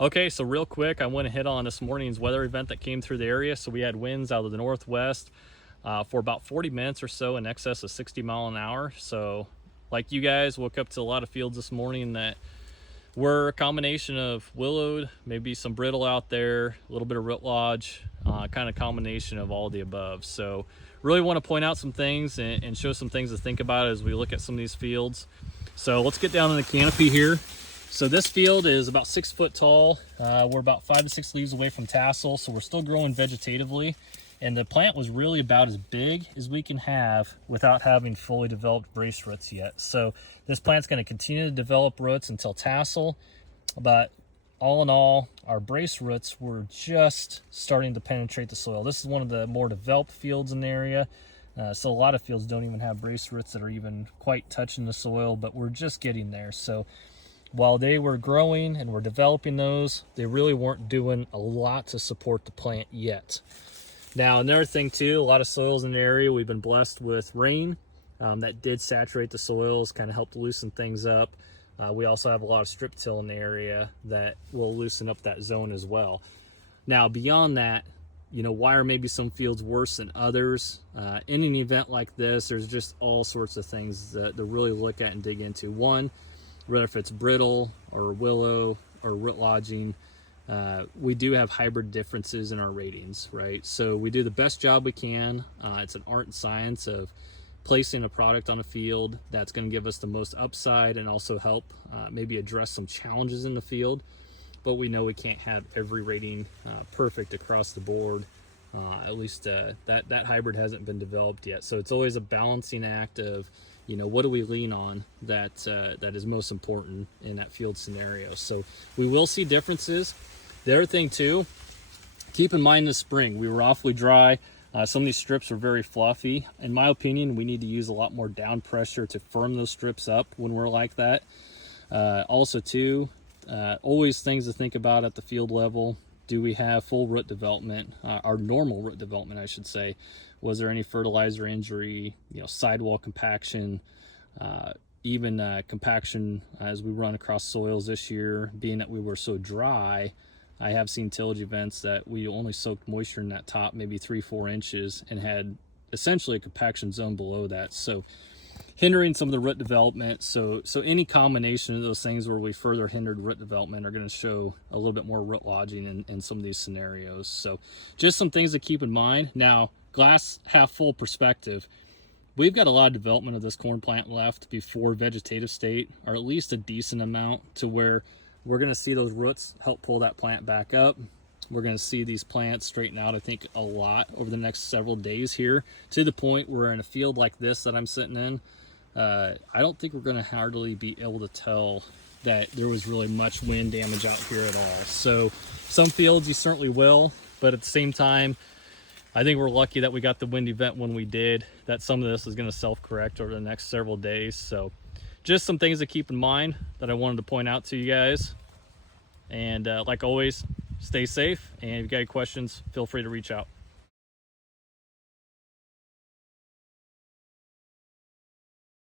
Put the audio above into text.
Okay, so real quick, I went and hit on this morning's weather event that came through the area. So we had winds out of the northwest for about 40 minutes or so in excess of 60 miles an hour. So like you guys, woke up to a lot of fields this morning that were a combination of willowed, maybe some brittle out there, a little bit of root lodge, kind of combination of all the above. So really want to point out some things and show some things to think about as we look at some of these fields. So let's get down in the canopy here. So this field is about 6 foot tall. We're about 5 to 6 leaves away from tassel, so we're still growing vegetatively. And the plant was really about as big as we can have without having fully developed brace roots yet. So this plant's going to continue to develop roots until tassel. But all in all, our brace roots were just starting to penetrate the soil. This is one of the more developed fields in the area. So a lot of fields don't even have brace roots that are even quite touching the soil, but we're just getting there. So while they were growing and we're developing those, they really weren't doing a lot to support the plant yet. Now, another thing too, a lot of soils in the area, we've been blessed with rain that did saturate the soils, kind of helped loosen things up. We also have a lot of strip till in the area that will loosen up that zone as well. Now, beyond that, why are maybe some fields worse than others? In an event like this, there's just all sorts of things to really look at and dig into. One, whether if it's brittle or willow or root lodging, we do have hybrid differences in our ratings, right? So we do the best job we can. It's an art and science of placing a product on a field that's going to give us the most upside and also help maybe address some challenges in the field. But we know we can't have every rating perfect across the board. At least that hybrid hasn't been developed yet. So it's always a balancing act of, what do we lean on that is most important in that field scenario. So we will see differences. The other thing too, keep in mind this spring, we were awfully dry. Some of these strips are very fluffy. In my opinion, we need to use a lot more down pressure to firm those strips up when we're like that. Also too, always things to think about at the field level. Do we have full root development, our normal root development, I should say? Was there any fertilizer injury, sidewall compaction, even compaction as we run across soils this year? Being that we were so dry, I have seen tillage events that we only soaked moisture in that top maybe 3-4 inches and had essentially a compaction zone below that. So hindering some of the root development. So any combination of those things where we further hindered root development are going to show a little bit more root lodging in some of these scenarios. So just some things to keep in mind. Now, glass half full perspective, we've got a lot of development of this corn plant left before vegetative state, or at least a decent amount, to where we're going to see those roots help pull that plant back up. We're going to see these plants straighten out, I think, a lot over the next several days here, to the point where in a field like this that I'm sitting in, I don't think we're going to hardly be able to tell that there was really much wind damage out here at all. So some fields you certainly will, but at the same time, I think we're lucky that we got the wind event when we did, that some of this is going to self-correct over the next several days. So just some things to keep in mind that I wanted to point out to you guys. And like always, stay safe, and if you got any questions, feel free to reach out.